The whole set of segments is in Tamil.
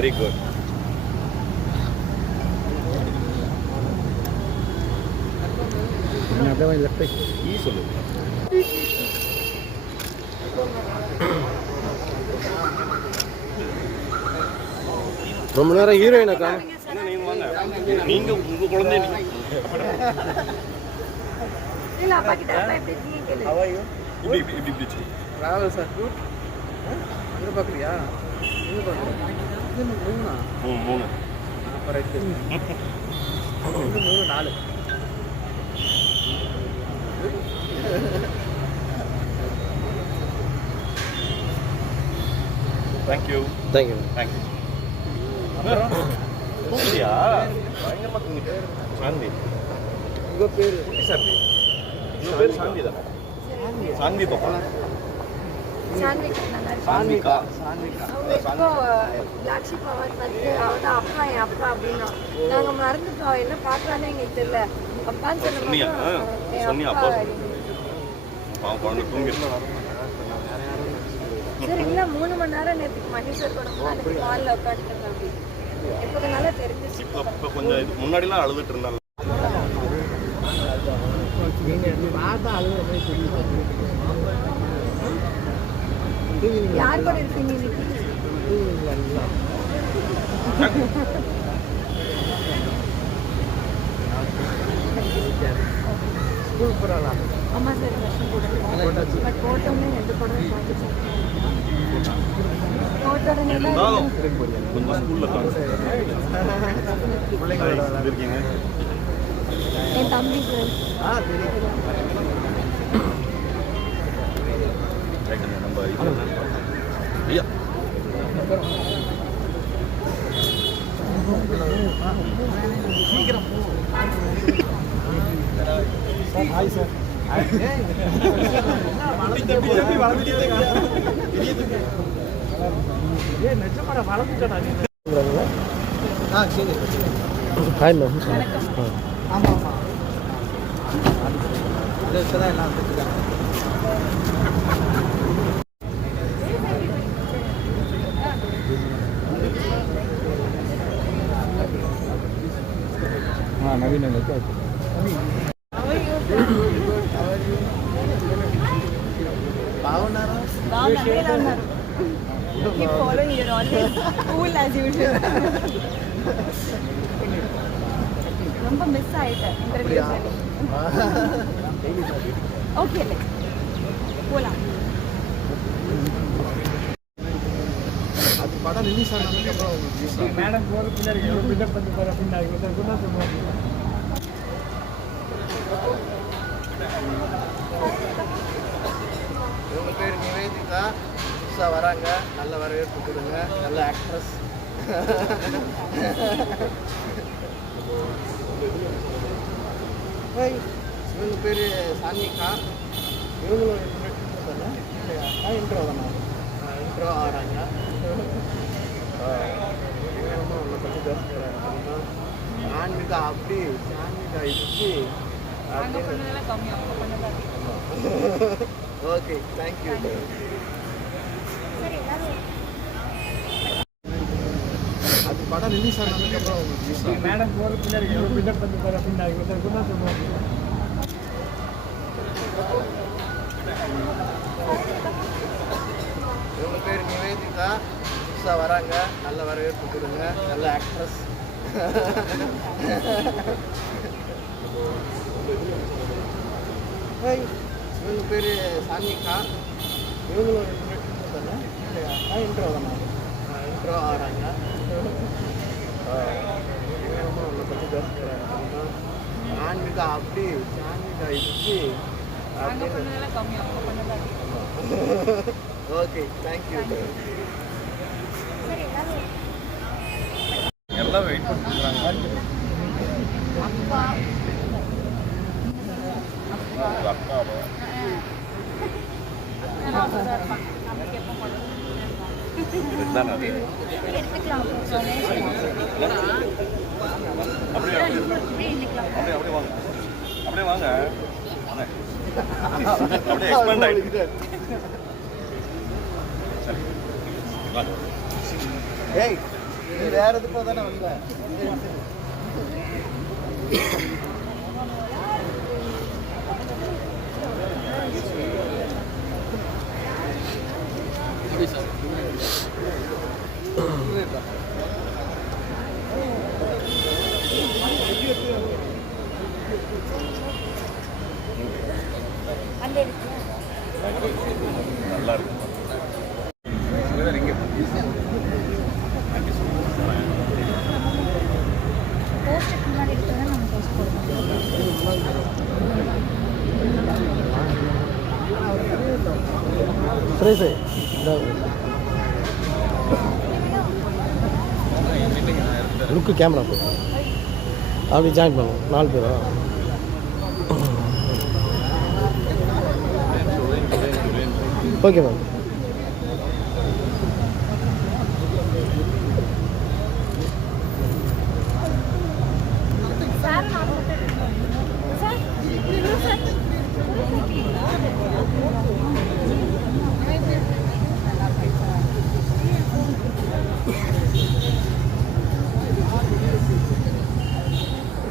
வெரி குட் ஈ சொல்லு ரொம்ப நேரம் ஹீரோயினை காணும் என்ன நீங்க உங்க குழந்தை இல்ல அப்பா கிட்ட அப்பா எப்படி இருக்கீங்க கேளு. இப்படி இப்படி இப்படி இப்படி. Travel sir. குட் இது பார்க்குறியா? இது பார்க்குறியா? இது மூணா? மூணு அப்போ ரைட்டு இது மூணு நாலு. தேங்க்யூ தேங்க்யூ தேங்க்யூ தூங்கியா பயங்கரமா தூங்கிட்டு சாந்தி. உங்கள் பேர்? குட்டி சாந்தி. உங்க பேர் சாந்தி தானே சாந்தி பாப்பா சான்விகா ஷிப் அவர் வந்து அவன் தான் அப்பா என் அப்பா அப்படின்னா நாங்க மறந்துட்டோம் என்ன பார்க்கலான்னு எங்களுக்கு தெரியல அப்பான்னு சொன்னியா அப்பா சரி இல்ல மூணு மணி நேரம் நேற்றுக்கு மகேஸ்வர் கூட அதுக்கு காலில் உட்காந்துட்டு அப்படி எப்போ நல்லா தெரிஞ்சிச்சு இப்போ இப்போ கொஞ்சம் இது முன்னாடிலாம் அழுதுட்டு இருந்தாங்க. நீங்கள் பார்த்தா அழுகிற மாதிரி தெரியும் யார் கூட இருக்கீங்க ஸ்கூல் போகிறாளா அம்மா சரி வருஷம் கூட பட் போட்டோன்னே எந்த படம் கொஞ்சம் ஸ்கூல்ல இருக்கீங்க என் தம்பி friend. ஆ தெரியும் நம்ம இது ஹாய் சார் ஏ நிஜமாடா வளர்ந்துட்டா ஆ சரி ஹாய் ஆமாம் ஆமாம் எல்லாம் బాగున్నారా Keep following you always cool as usual. ரொம்ப மிஸ் ஆயிட்டேன் இன்டர்வியூ ஓகே போலாம் அது படம் ரிலீஸ் ஆனதுக்கு அப்புறம் உங்களுக்கு மேடம் போகிற பின்னாடி எவ்வளோ பில்டப் பண்ணி போகிற பின்னாடி கொஞ்சம் கூட சொல்லுவாங்க இவங்க பேர் நிவேதிகா புதுசாக வராங்க. நல்ல வரவேற்பு கொடுங்க. நல்ல ஆக்ட்ரஸ் இவங்க பேர் சாந்திகா. இவங்களும் இன்ட்ரோ தானே? இன்ட்ரோ தானே? ஆகிறாங்க உங்களை பற்றி பேசுகிறாங்க சான்விகா அப்படி சான்விகா இப்படி. ஓகே தேங்க்யூ அது படம் ரிலீஸ் ஆனதுக்கு அப்புறம் உங்களுக்கு மேடம் போகிற பின்னாடி எவ்வளோ பில்டப் பண்ணி போகிற பின்னாடி கொஞ்சம் கூட சொல்லுவாங்க. இவங்க பேர் நிவேதிகா புதுசாக வராங்க. நல்ல வரவேற்பு கொடுங்க. நல்ல ஆக்ட்ரஸ் இவங்க பேர் சான்விகா இவங்களும் இன்ட்ரோ தானே இல்லையா? இன்ட்ரோ தானே. இன்ட்ரோ ஆகிறாங்க உங்களை பற்றி பேசுகிறேன் சான்விகா அப்படி சான்விகா இப்படி ஓகே தேங்க்யூ எல்லாம் வெயிட் அப்பா. அப்படியே வாங்க அப்படியே எக்ஸ்பேண்ட் ஆயிடுச்சு சரி வாங்க ஏய் நீ வேற எதுக்கோ தானே வந்த? சரி சரி இந்த லுக்கு கேமரா போ அப்படி ஜாயின் பண்ணுவோம் நாலு பேரா? ஓகே மேம் சார் நான் சார் சார்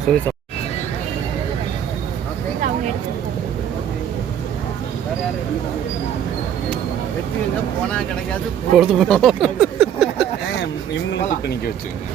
சரி சார் அவங்க எடுத்துருக்கோம் வெற்றி எங்க போனா கிடைக்காது கொடுத்து போகிறோம் இவங்களுக்கு நிற்க வச்சுங்க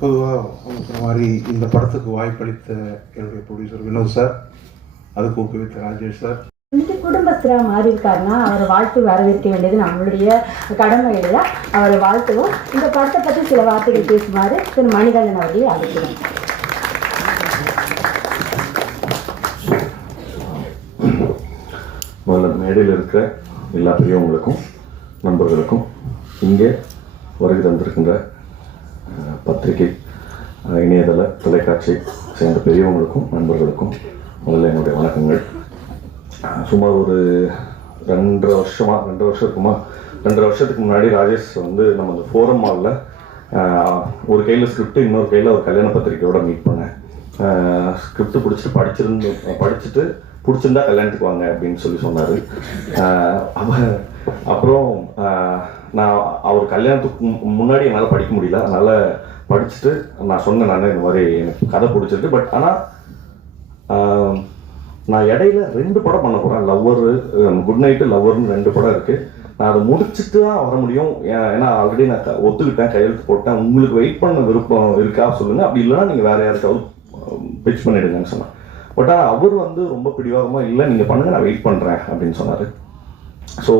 பொதுவாக சொன்ன மாதிரி இந்த படத்துக்கு வாய்ப்பளித்த என்னுடைய ப்ரொடியூசர் வினோத் சார் அதுக்கு ஊக்குவித்த ராஜேஷ் சார். வந்துட்டு குடும்பஸ்தராக மாறி இருக்காருன்னா அவரை வாழ்த்து வரவேற்க வேண்டியது நம்மளுடைய கடமை இல்லையா? அவரை வாழ்த்துவோம். இந்த படத்தை பற்றி சில வார்த்தைகள் பேசுமாறு திரு மணிகண்டன் அவர்களை அழைக்கிறோம். முதல்ல மேடையில் இருக்கிற எல்லா பெரியவங்களுக்கும் நண்பர்களுக்கும் இங்கே வருகை தந்திருக்கின்ற பத்திரிகை இணையதள தொலைக்காட்சி சேர்ந்த பெரியவங்களுக்கும் நண்பர்களுக்கும் முதல்ல என்னுடைய வணக்கங்கள். சுமார் ஒரு ரெண்டரை வருஷமா ரெண்டரை வருஷம் இருக்குமா ரெண்டரை வருஷத்துக்கு முன்னாடி ராஜேஷ் வந்து நம்ம அந்த ஃபோரம் மாலில் ஒரு கையில் ஸ்கிரிப்ட் இன்னொரு கையில் ஒரு கல்யாண பத்திரிக்கையோட மீட் பண்ணேன். ஸ்கிரிப்ட் பிடிச்சிட்டு படிச்சிருந்து படிச்சுட்டு பிடிச்சிருந்தா கல்யாணத்துக்கு வாங்க அப்படின்னு சொல்லி சொன்னார். அப்புறம் நான் அவர் கல்யாணத்துக்கு முன்னாடி என்னால் படிக்க முடியல. அதனால் படிச்சுட்டு நான் சொன்னேன் நான் இந்த மாதிரி எனக்கு கதை பிடிச்சிருக்கு. பட் ஆனால் நான் இடையில ரெண்டு படம் பண்ண போகிறேன் லவ்வர் குட் நைட்டு லவ்வர்னு ரெண்டு படம் இருக்குது நான் அதை முடிச்சுட்டு தான் வர முடியும். ஏன்- ஏன்னா ஆல்ரெடி நான் ஒத்துக்கிட்டேன் கையெழுத்து போட்டேன். உங்களுக்கு வெயிட் பண்ண விருப்பம் இருக்கா சொல்லுங்கள் அப்படி இல்லைன்னா நீங்கள் வேறு யாருக்காவது um, பிச் பண்ணிடுங்கன்னு சொன்னேன் பட் ஆனால் அவர் வந்து ரொம்ப பிடிவாதமாக இல்லை நீங்கள் பண்ணுங்க நான் வெயிட் பண்ணுறேன் அப்படின்னு சொன்னார். ஸோ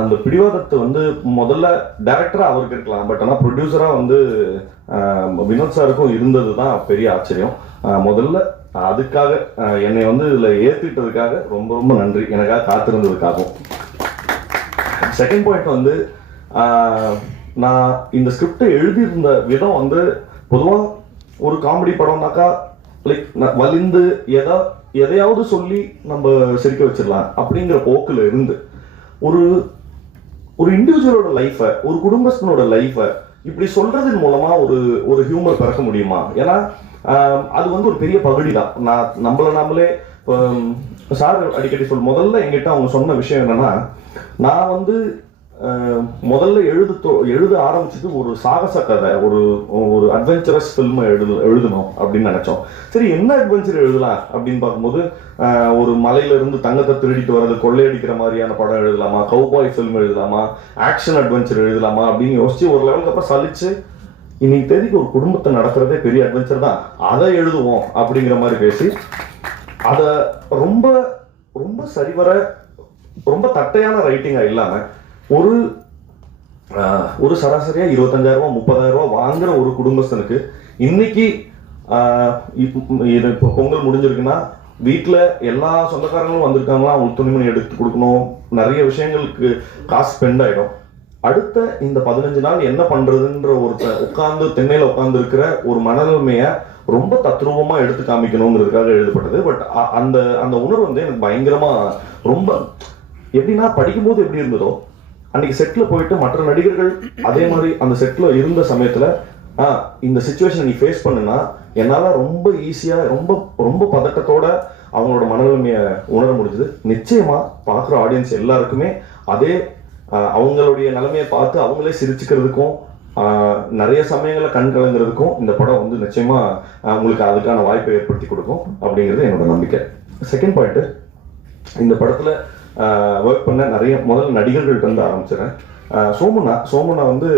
அந்த பிடிவாதத்தை வந்து முதல்ல டேரக்டராக அவருக்கு இருக்கலாம். பட் ஆனால் ப்ரொடியூசராக வந்து வினோத் சாருக்கும் இருந்தது தான் பெரிய ஆச்சரியம். முதல்ல அதுக்காக என்னை வந்து இதில் ஏற்றிட்டதுக்காக ரொம்ப ரொம்ப நன்றி. எனக்காக காத்திருந்ததுக்காகவும். செகண்ட் பாயிண்ட் வந்து நான் இந்த ஸ்கிரிப்டை எழுதியிருந்த விதம் வந்து பொதுவாக ஒரு காமெடி படம்னாக்கா லைக் வலிந்து எதா எதையாவது சொல்லி நம்ம சிரிக்க வச்சிடலாம் அப்படிங்கிற போக்கில் இருந்து ஒரு ஒரு இண்டிவிஜுவலோட லைஃப்பை ஒரு குடும்பஸ்தனோட லைஃப்பை இப்படி சொல்றதன் மூலமா ஒரு ஒரு ஹியூமர் பிறக்க முடியுமா? ஏன்னா அது வந்து ஒரு பெரிய பகுதி தான் நான் நம்மள நாமளே சார் அடிக்கடி சொல் முதல்ல எங்கிட்ட அவங்க சொன்ன விஷயம் என்னன்னா நான் வந்து முதல்ல எழுது எழுத ஆரம்பிச்சது ஒரு சாகச கதை ஒரு ஒரு அட்வென்ச்சரஸ் ஃபில்ம் எழுது எழுதணும் அப்படின்னு நினைச்சோம். சரி என்ன அட்வென்ச்சர் எழுதலாம் அப்படின்னு பார்க்கும்போது ஒரு மலையில இருந்து தங்கத்தை திருடிட்டு வர்றது கொள்ளையடிக்கிற மாதிரியான படம் எழுதலாமா கவுபாய் ஃபில்ம் எழுதலாமா ஆக்ஷன் அட்வென்ச்சர் எழுதலாமா அப்படின்னு யோசிச்சு ஒரு லெவலுக்கு அப்புறம் சலிச்சு இன்னைக்கு தேதிக்கு ஒரு குடும்பத்தை நடத்துறதே பெரிய அட்வென்ச்சர் தான். அதை எழுதுவோம் அப்படிங்கிற மாதிரி பேசி அதை ரொம்ப ரொம்ப சரிவர ரொம்ப தட்டையான ரைட்டிங்காக இல்லாமல் ஒரு ஒரு சராசரியாக இருபத்தஞ்சாயிரம் ரூபா முப்பதாயிரம் ரூபாய் வாங்குற ஒரு குடும்பஸ்தனுக்கு இன்னைக்கு இது இப்போ பொங்கல் முடிஞ்சிருக்குன்னா வீட்டில் எல்லா சொந்தக்காரங்களும் வந்திருக்காங்களா? அவங்களுக்கு துணிமணி எடுத்து கொடுக்கணும். நிறைய விஷயங்களுக்கு காசு ஸ்பெண்ட் ஆகிடும் அடுத்த இந்த பதினஞ்சு நாள் என்ன பண்றதுன்ற ஒரு உட்கார்ந்து தென்னையில உட்கார்ந்து இருக்கிற ஒரு மனநிலைமைய ரொம்ப தத்ரூபமா எடுத்து காமிக்கணுங்கிறதுக்காக எழுதப்பட்டது. பட் அந்த அந்த உணர்வு வந்து எனக்கு பயங்கரமா ரொம்ப எப்படின்னா படிக்கும்போது எப்படி இருந்ததோ அன்னைக்கு செட்டில் போயிட்டு மற்ற நடிகர்கள் அதே மாதிரி அந்த செட்டில் இருந்த சமயத்தில் ஆ இந்த சுச்சுவேஷன் நீ ஃபேஸ் பண்ணுனா என்னால் ரொம்ப ஈஸியாக ரொம்ப ரொம்ப பதட்டத்தோட அவங்களோட மனநிலைமையை உணர முடிஞ்சது. நிச்சயமா பார்க்குற ஆடியன்ஸ் எல்லாருக்குமே அதே அவங்களுடைய நிலைமையை பார்த்து அவங்களே சிரிச்சுக்கிறதுக்கும் நிறைய சமயங்களில் கண் கலங்குறதுக்கும் இந்த படம் வந்து நிச்சயமா உங்களுக்கு அதுக்கான வாய்ப்பை ஏற்படுத்தி கொடுக்கும் அப்படிங்கிறது என்னோட நம்பிக்கை. செகண்ட் பாயிண்ட் இந்த படத்துல ஒர்க் பண்ண நிறைய முதல்ல நடிகர்கள்ட்ட இருந்து ஆரம்பிச்சிடறேன். சோமனா சோமனா வந்து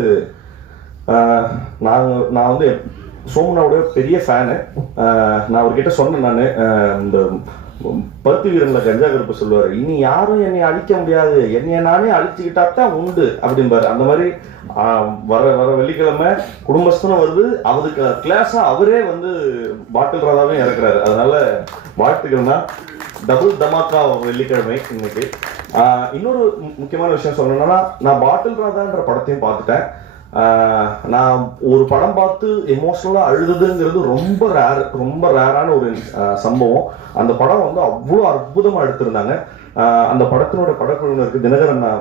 நான் நான் வந்து சோமுனாவோட பெரிய ஃபேனு நான் அவர்கிட்ட சொன்னேன் நான். இந்த பருத்தி வீரன்ல கஞ்சா கருப்பு சொல்லுவார். இனி யாரும் என்னை அழிக்க முடியாது. என்னைய நானே அழிச்சுக்கிட்டா தான் உண்டு அப்படிம்பாரு. அந்த மாதிரி வர வர வெள்ளிக்கிழமை குடும்பஸ்தனம் வருது. அவருக்கு கிளாஸா அவரே வந்து பாட்டில் ராதாவே இறக்குறாரு. அதனால வாழ்த்துக்கள்னா டபுள் தமாக்கா வெள்ளிக்கிழமை இன்னைக்கு. இன்னொரு முக்கியமான விஷயம் சொல்லணும்னா நான் பாட்டில் ராதான்ற படத்தையும் பார்த்துட்டேன். நான் ஒரு படம் பார்த்து எமோஷனலாக அழுதுங்கிறது ரொம்ப ரேர் ரொம்ப ரேரான ஒரு சம்பவம். அந்த படம் வந்து அவ்வளோ அற்புதமாக எடுத்திருந்தாங்க. அந்த படத்தினோட படக்குழுவினருக்கு தினகரன் தினகரண்ணா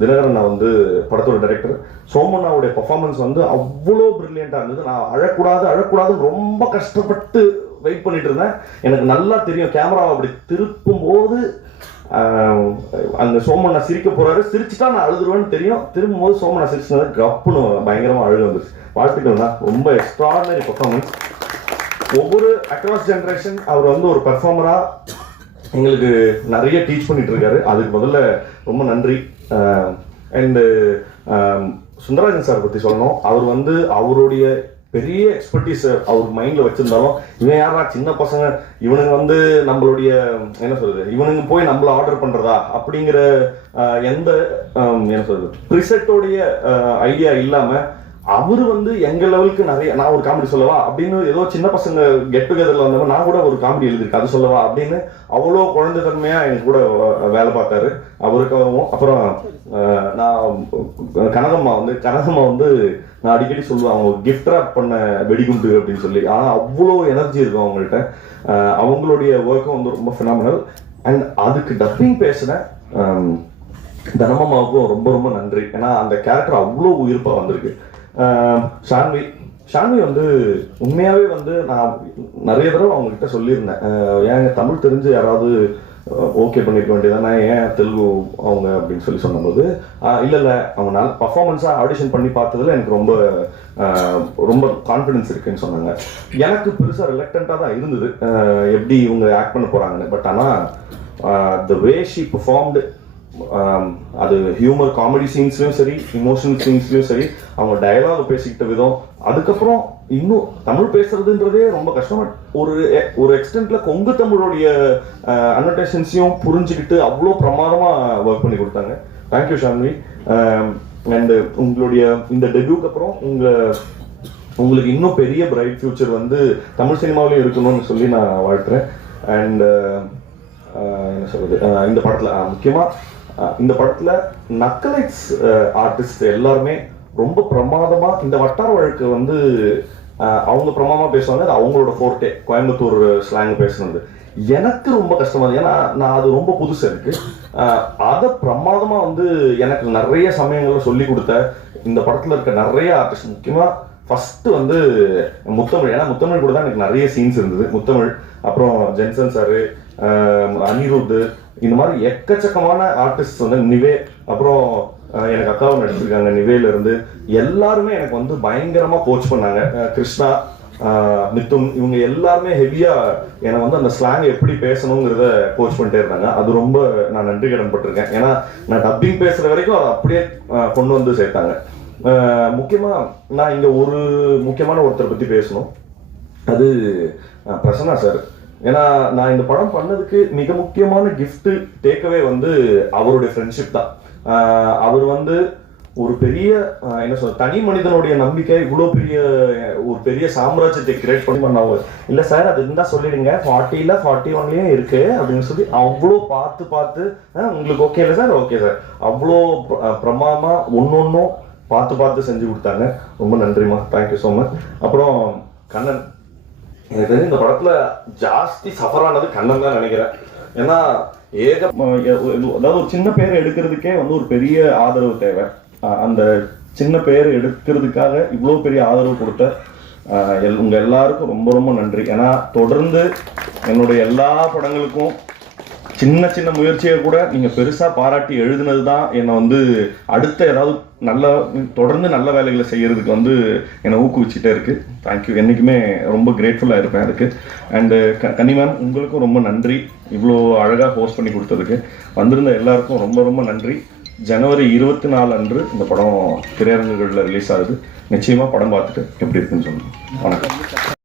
தினகரன் வந்து படத்தோட டைரக்டர் சோமண்ணாவுடைய பர்ஃபார்மன்ஸ் வந்து அவ்வளோ பிரில்லியண்ட்டாக இருந்தது. நான் அழக்கூடாது அழக்கூடாதுன்னு ரொம்ப கஷ்டப்பட்டு வெயிட் பண்ணிட்டு இருந்தேன். எனக்கு நல்லா தெரியும் கேமராவை அப்படி திருப்பும் போது அந்த சோமண்ணா சிரிக்க போறாரு. சிரிச்சுட்டா நான் அழுதுருவேன்னு தெரியும். திரும்பும் போது சோமண்ணா சிரிச்சது கப்புன்னு பயங்கரமா அழுகு வந்துச்சு வாழ்த்துக்கள் தான் ரொம்ப எக்ஸ்ட்ராடனரி பர்ஃபார்மன்ஸ் ஒவ்வொரு அக்ராஸ் ஜென்ரேஷன் அவர் வந்து ஒரு பெர்ஃபார்மரா எங்களுக்கு நிறைய டீச் பண்ணிட்டு இருக்காரு அதுக்கு முதல்ல ரொம்ப நன்றி. அண்டு சுந்தரராஜன் சார் பத்தி சொல்லணும். அவர் வந்து அவருடைய பெரிய எக்ஸ்பர்டீஸ் அவர் மைண்ட்ல வச்சிருந்தாலும் இவன் யாரா சின்ன பசங்க. இவனுங்க வந்து நம்மளுடைய என்ன சொல்றது? இவனுங்க போய் நம்மள ஆர்டர் பண்றதா? அப்படிங்கிற எந்த என்ன சொல்றது? ப்ரிசெட்டோடைய ஐடியா இல்லாம அவர் வந்து எங்க லெவலுக்கு நிறைய நான் ஒரு காமெடி சொல்லவா? அப்படின்னு ஏதோ சின்ன பசங்க கெட் டுகெதர்ல வந்தவங்க நான் கூட ஒரு காமெடி எழுதிருக்கேன் அது சொல்லவா? அப்படின்னு அவ்வளோ குழந்தை தன்மையா எங்க கூட வேலை பார்த்தாரு. அவருக்காகவும் அப்புறம் நான் கனகம்மா வந்து கனகம்மா வந்து நான் அடிக்கடி சொல்லுவேன் அவங்க கிஃப்ட் ராப் பண்ண வெடிகுண்டு அப்படின்னு சொல்லி. ஆனால் அவ்வளோ எனர்ஜி இருக்கும் அவங்கள்ட்ட. அவங்களுடைய ஒர்க்கும் வந்து ரொம்ப ஃபினாமினல் அண்ட் அதுக்கு டப்பிங் பேசின ஆம், ரொம்ப ரொம்ப நன்றி. ஏன்னா அந்த கேரக்டர் அவ்வளோ உயிர்ப்பாக வந்திருக்கு. ஷான்வி. ஷான்வி வந்து உண்மையாகவே வந்து நான் நிறைய தடவை அவங்ககிட்ட சொல்லியிருந்தேன். ஏங்க தமிழ் தெரிஞ்சு யாராவது ஓகே பண்ணிருக்க வேண்டியதானே ஏன் தெலுங்கு அவங்க அப்படின்னு சொல்லி சொன்னபோது இல்லை இல்லை அவங்க நல்ல பர்ஃபார்மன்ஸாக ஆடிஷன் பண்ணி பார்த்ததுல எனக்கு ரொம்ப ரொம்ப கான்ஃபிடன்ஸ் இருக்குன்னு சொன்னாங்க. எனக்கு பெருசாக ரிலக்டண்ட்டாக தான் இருந்தது. எப்படி இவங்க ஆக்ட் பண்ண போகிறாங்கன்னு பட் ஆனால் த வே ஷி பர்ஃபார்ம்டு அது ஹியூமர் காமெடி சீன்ஸ்லையும் சரி இமோஷனல் சீன்ஸ்லையும் சரி அவங்க டயலாக் பேசிக்கிட்ட விதம். அதுக்கப்புறம் இன்னும் தமிழ் பேசுறதுன்றதே ரொம்ப கஷ்டம். ஒரு எ- ஒரு எக்ஸ்டென்ட்ல கொங்கு தமிழுடைய அனோட்டேஷன்ஸையும் புரிஞ்சுக்கிட்டு அவ்வளோ பிரமாதமாக ஒர்க் பண்ணி கொடுத்தாங்க. தேங்க்யூ ஷான்வி அண்ட் உங்களுடைய இந்த டெபியூக்கு அப்புறம் உங்க உங்களுக்கு இன்னும் பெரிய பிரைட் ஃபியூச்சர் வந்து தமிழ் சினிமாவிலையும் இருக்கணும்னு சொல்லி நான் வாழ்த்துறேன். அண்ட் என்ன சொல்றது? இந்த படத்தில் முக்கியமாக இந்த படத்துல நக்கலைட்ஸ் ஆர்டிஸ்ட் எல்லாருமே ரொம்ப பிரமாதமா இந்த வட்டார வழக்கு வந்து அவங்க பிரமாதமா பேசுவாங்க. அது அவங்களோட ஃபோர்ட்டே கோயம்புத்தூர் ஸ்லாங் பேசுனது. எனக்கு ரொம்ப கஷ்டமா இருந்தது. ஏன்னா நான் அது ரொம்ப புதுசு எனக்கு அதை பிரமாதமா வந்து எனக்கு நிறைய சமயங்கள்ல சொல்லி கொடுத்த இந்த படத்துல இருக்க நிறைய ஆர்டிஸ்ட் முக்கியமா ஃபர்ஸ்ட் வந்து முத்தமிழ். ஏன்னா முத்தமிழ் கூட தான் எனக்கு நிறைய சீன்ஸ் இருந்தது. முத்தமிழ் அப்புறம் ஜென்சன் சாரு அனிருத் இந்த மாதிரி எக்கச்சக்கமான ஆர்டிஸ்ட் வந்து நிவே அப்புறம் எனக்கு அக்காவும் நடிச்சிருக்காங்க நிவேல இருந்து. எல்லாருமே எனக்கு வந்து பயங்கரமா கோச் பண்ணாங்க. கிருஷ்ணா மிதுன் இவங்க எல்லாருமே ஹெவியா என்னை வந்து அந்த ஸ்லாங் எப்படி பேசணுங்கிறத கோச் பண்ணிட்டே இருந்தாங்க. அது ரொம்ப நான் நன்றி கடன் பட்டிருக்கேன். ஏன்னா நான் டப்பிங் பேசுற வரைக்கும் அதை அப்படியே கொண்டு வந்து சேர்த்தாங்க. முக்கியமா நான் இங்க ஒரு முக்கியமான ஒருத்தரை பத்தி பேசணும். அது பிரசன்னா சார் ஏன்னா நான் இந்த படம் பண்ணதுக்கு மிக முக்கியமான கிஃப்ட் டேக்கவே வந்து அவருடைய ஃப்ரெண்ட்ஷிப் தான். அவர் வந்து ஒரு பெரிய என்ன சொல்ற தனி மனிதனுடைய நம்பிக்கை இவ்வளோ பெரிய ஒரு பெரிய சாம்ராஜ்யத்தை கிரியேட் பண்ணி பண்ணாங்க இல்லை சார் அது இருந்தால் சொல்லிடுங்க. ஃபார்ட்டியில் ஃபார்ட்டி ஒன்லேயும் இருக்கு அப்படின்னு சொல்லி அவ்வளோ பார்த்து பார்த்து உங்களுக்கு ஓகே இல்லை சார் ஓகே சார் அவ்வளோ பிர- அஹ், பிரமாதமா ஒன்னொன்னும் பார்த்து பார்த்து செஞ்சு கொடுத்தாங்க. ரொம்ப நன்றிம்மா. தேங்க்யூ ஸோ மச் அப்புறம் கண்ணன். எனக்கு தெரிஞ்சு இந்த படத்துல ஜாஸ்தி சஃபர் ஆனது கண்ணன் தான் நினைக்கிறேன். ஏன்னா ஏக அதாவது ஒரு சின்ன பேர் எடுக்கிறதுக்கே வந்து ஒரு பெரிய ஆதரவு தேவை. அந்த சின்ன பேர் எடுக்கிறதுக்காக இவ்வளோ பெரிய ஆதரவு கொடுத்த எல் உங்க எல்லாருக்கும் ரொம்ப ரொம்ப நன்றி. ஏன்னா தொடர்ந்து என்னுடைய எல்லா படங்களுக்கும் சின்ன சின்ன முயற்சியை கூட நீங்கள் பெருசாக பாராட்டி எழுதுனது தான் என்னை வந்து அடுத்த ஏதாவது நல்ல தொடர்ந்து நல்ல வேலைகளை செய்கிறதுக்கு வந்து என்னை ஊக்குவிச்சுட்டே இருக்குது தேங்க்யூ என்றைக்குமே ரொம்ப கிரேட்ஃபுல்லாக இருப்பேன் அதுக்கு. அண்டு கனி மேம் உங்களுக்கும் ரொம்ப நன்றி. இவ்வளோ அழகாக ஹோஸ்ட் பண்ணி கொடுத்ததுக்கு. வந்திருந்த எல்லாருக்கும் ரொம்ப ரொம்ப நன்றி. ஜனவரி இருபத்தி நாலு அன்று இந்த படம் திரையரங்குகளில் ரிலீஸ் ஆகுது. நிச்சயமாக படம் பார்த்துட்டு எப்படி இருக்குன்னு சொல்லுங்கள் வணக்கம்.